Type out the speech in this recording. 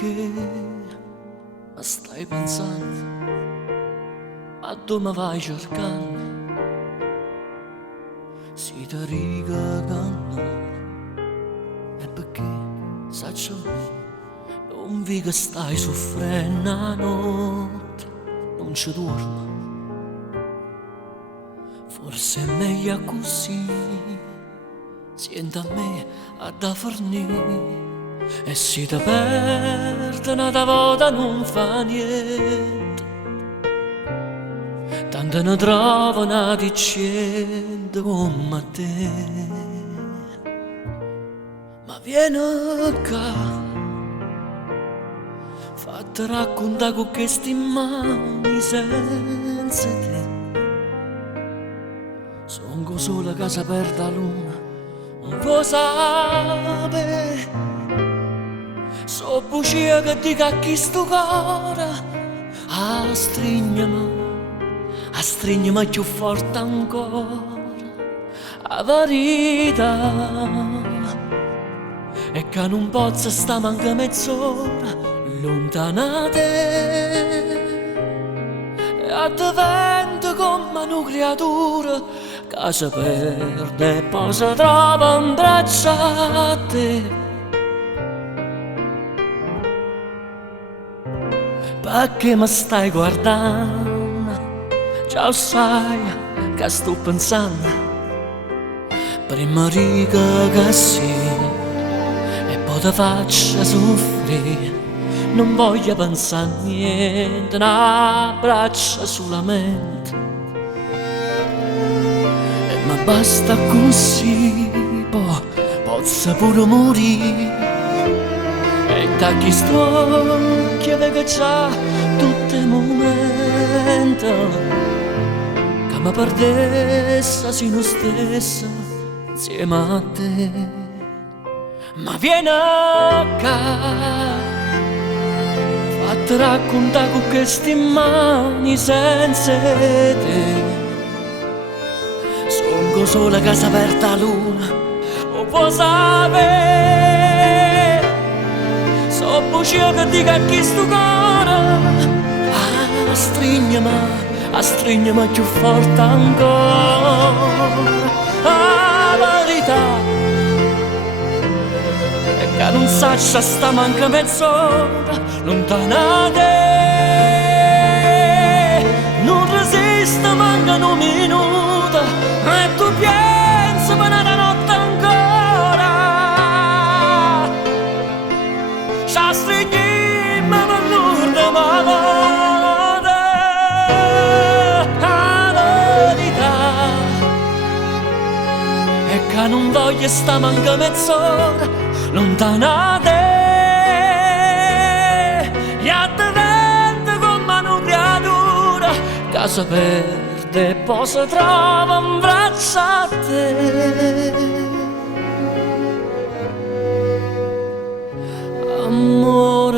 perché ma stai pensando, ma tu mi vai cercando, si ti ricadanno, e perché saccio me, non vi che stai soffrendo la notte, non ci dormo, forse è meglio così, senti a me a da fornire. E si ti perde una volta non fa niente, tanto ne trovo una dicendo come te. Ma vieni qua, fatti raccontare con queste mani senza te. Sono sola che si perde la luna, non può sapere. So bugia che dica a chi sto cuore, stringiami più forte ancora, la verità è che non posso sta manca mezz'ora lontana da te, e a te vento come una creatura che si perde e poi si trova in braccio a te. Perché mi stai guardando? Già sai che sto pensando, prima riga che sì, e poi ti faccio soffrire. Non voglio pensare a niente, un abbraccio solamente, e mi basta così, poi posso pure morire. E da chi sto che vede già tutti i momenti che mi perdesse sino stessa insieme a te. Ma vieni qua, fatti raccontare con queste mani senza te. Sono sola che si perde la luna, o può sapere. So bugia che dica a chi sto cuore, stringiami più forte ancora, la verità è che non saccia sta manca mezz'ora lontana da te, non resiste manca un minuto, e tu pensi per una notte ancora. Ci stringiamo per l'ultima volta, la verità è che non voglio sta manca mezz'ora lontana da te, e a te vento come una creatura che si perde e poi si trova in braccio a te. Amore